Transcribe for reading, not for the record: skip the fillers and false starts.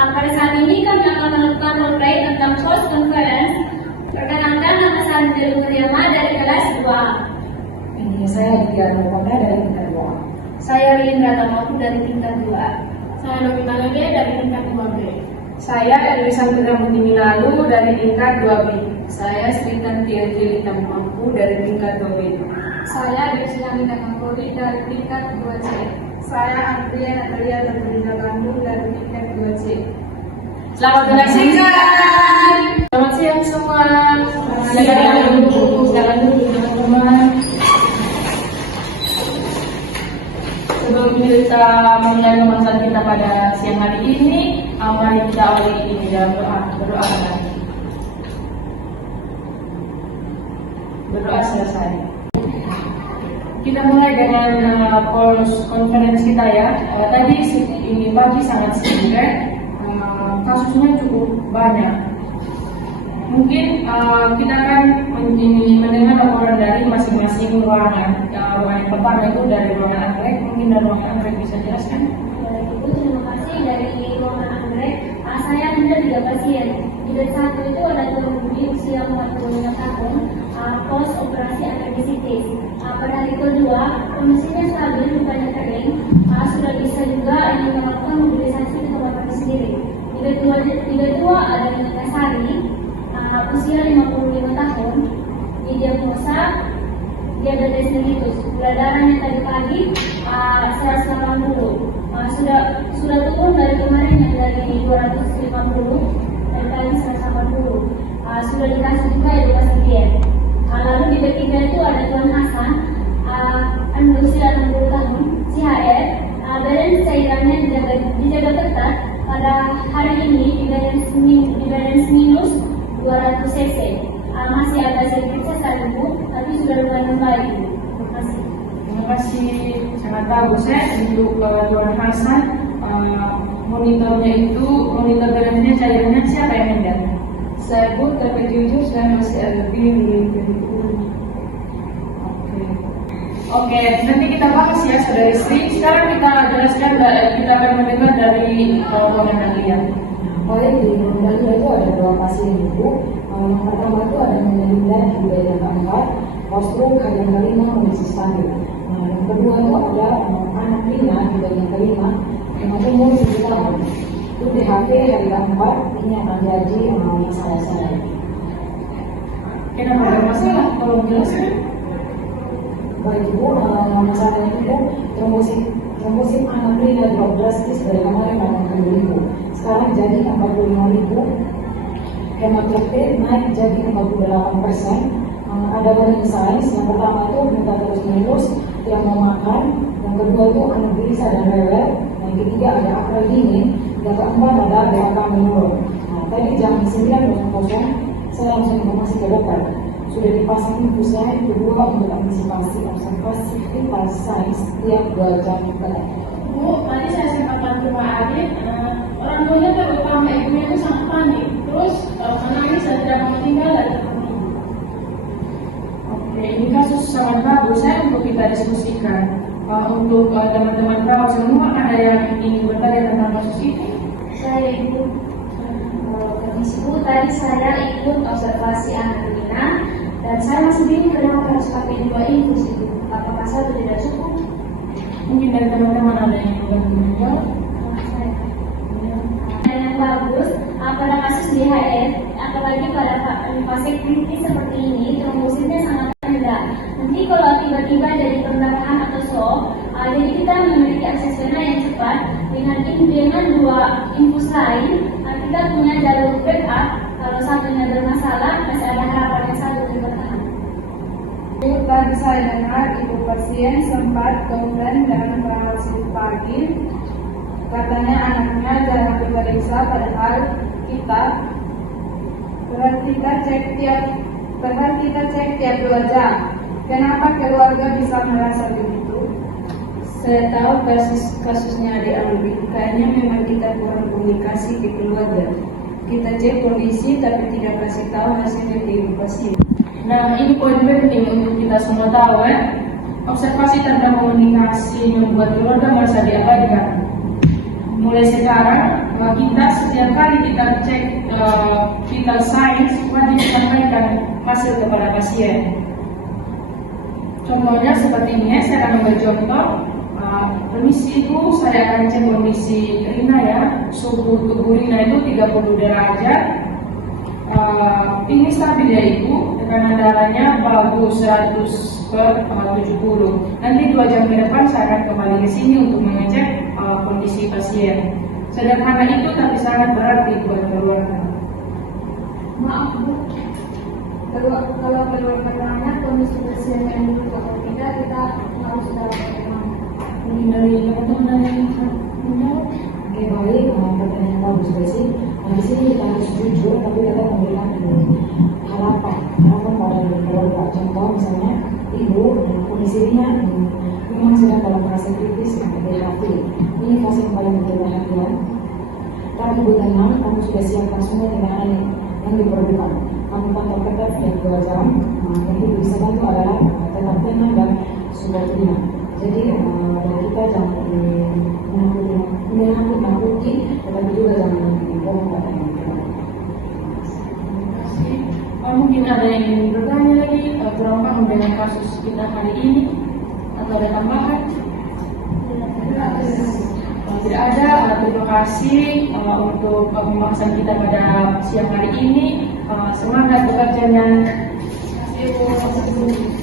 Pada saat ini kami akan melakukan roleplay tentang host conference. Perkenalkan, nama saya Andri Muriama dari kelas 2. Ini saya Diana Wanda dari tingkat 2. Saya Lindra Tamaku dari tingkat 2. Saya Novita Lege dari tingkat 2B. Saya Elisa Mutini Lalu dari tingkat 2B. Saya Sri Tantiati Tamaku dari tingkat 2B. Saya Desiani Tanakori dari tingkat 2C. Saya Andrea Natalia Natalia Bandung dari tingkat 2C. Selamat menyaksikan. Selamat siang semua. Silakan duduk teman-teman. Sebelum kita mulai pembahasan kita pada siang hari ini, mari kita awali ini dalam berdoa lagi. Berdoa selesai. Kita mulai dengan konferensi kita ya. Tadi ini pagi sangat singkat, kasusnya cukup banyak. Mungkin kita akan mendengar laporan dari masing-masing ruangan. Ruangan yang pertama itu dari ruangan anggrek. Mungkin dari ruangan anggrek bisa jelaskan? Ibu, terima kasih. Dari ruangan anggrek, saya ada 3 pasien. Di satu itu ada pengemudi usia 45 tahun, post operasi appendicitis. Pada hari kedua, kondisinya stabil, bukannya kering, sudah bisa juga melakukan mobilisasi ke tempat sendiri. Di kedua ada Nyonya Sari, usia 55 tahun, didiagnosa diabetes mellitus. Gula darahnya tadi pagi 180, sudah turun dari kemarin yang dari 250, dari tadi 180. Sudah dikasih juga edukasi. Lalu di ketiga itu ada Tuan Hasan, usia 60 tahun, CHR, balance cairannya dijaga ketat. Pada hari ini di balance minus 200 cc. Masih agak sedikit sesak ibu, tapi sudah lumayan membaik. Terima kasih. Terima kasih, sangat bagus ya untuk Tuan Hasan. Monitor balance cairannya siapa yang hendak? Saya Bu, tapi jujur saya masih ada bingung. Oke, nanti kita bahas ya Saudari Sri. Sekarang kita jelaskan, kita akan mendengar dari ruangan Natalia. Baik, di ruangan itu ada 2 pasien ibu. Yang pertama itu ada Melinda di bagian keempat, postrum bagian kelima kondisi stabil. Yang kedua itu ada anak Lina di bagian kelima, yang umur 7 tahun. Itu DHP hari keempat, ini akan jadi masalah saya. Kenapa ada masalah? Tolong jelaskan. Baik ibu, masalahnya itu trombosit anak Lina drop drastis dari kemarin 80.000. Sekarang jadi 45.000. Hematokrit naik jadi 48%. Ada banyak sains. Yang pertama itu minta terus menerus, yang mau makan. Yang kedua itu anak gelisah dan rewel. Yang ketiga ada akal dingin. Yang keempat ada BAK menurun. Tadi jam 9.00 saya langsung informasi ke dokter. Sudah dipasang infusnya yang kedua untuk antisipasi observasi vital signs setiap 2 jam sekali. Bu, tadi saya sempat bantu Pak Adit. Orang tuanya terutama ibunya itu sangat panik. Terus menangis dan tidak mau tinggal dari tempat ini. Oke, ini kasus sangat bagus ya untuk kita diskusikan. Untuk teman-teman perawat semua, ada yang ingin bertanya tentang kasus ini? Saya ibu, permisi Bu, tadi saya ikut observasi anak Lina dan saya masih bingung kenapa harus pakai 2 infus itu. Apakah satu tidak cukup? Mungkin dari teman-teman ada yang ingin menjawab. Yang bagus, pada kasus DHR, apalagi pada fase kritis seperti ini, trombositnya sangat rendah. Nanti kalau tiba-tiba dari perdarahan atau shock, jadi kita memiliki akses vena yang cepat dengan 2 infus lain, kita punya jalur backup. Kalau satunya bermasalah, masih ada harapan yang satu untuk bertahan. Tadi saya dengar ibu pasien sempat komplain dan perawat pagi. Katanya anaknya jarang diperiksa, padahal kita cek tiap 2 jam. Kenapa keluarga bisa merasa begitu? Saya tahu kasusnya adik Alwi. Kayaknya memang kita kurang komunikasi ke keluarga. Kita cek kondisi tapi tidak kasih tahu hasilnya ke ibu pasien. Nah, ini poin penting untuk kita semua tahu ya. Observasi tanpa komunikasi membuat keluarga merasa diabaikan. Mulai sekarang kita setiap kali kita cek vital signs wajib sampaikan hasil kepada pasien. Contohnya seperti ini, saya akan ambil contoh. Permisi Ibu, saya akan cek kondisi Rina ya. Suhu tubuh Rina itu 30 derajat. Ini stabil ya Ibu, tekanan darahnya bagus 100/70. Nanti 2 jam ke depan saya akan kembali ke sini untuk mengecek kondisi pasien. Sederhana itu tapi sangat berarti buat keluarga. Maaf Bu, kalau keluarganya kondisi pasien yang dulu atau tidak, kita harus tahu bagaimana. Ini dari teman-teman yang menjawab. Oke, baik, pertanyaan bagus Desi. Di sini kita harus jujur, tapi kita memberikan harapan pada keluarga. Contoh misalnya, ibu kondisinya memang sedang dalam fase kritis yang PHP. Ini fase yang paling butuh perhatian. Tapi ibu tenang, kamu sudah siapkan semua tindakan yang diperlukan. Kamu pantau ketat setiap 2 jam. Yang ibu bisa bantu adalah tetap tenang dan sudah tenang. Jadi dari kita jangan menakuti, tetapi juga jangan bohong pada yang kita. Mungkin ada yang ingin bertanya lagi, kurang paham dengan kasus kita hari ini, atau ada tambahan? Kalau tidak ada, terima kasih untuk pembahasan kita pada siang hari ini. Semangat bekerjanya. Terima kasih.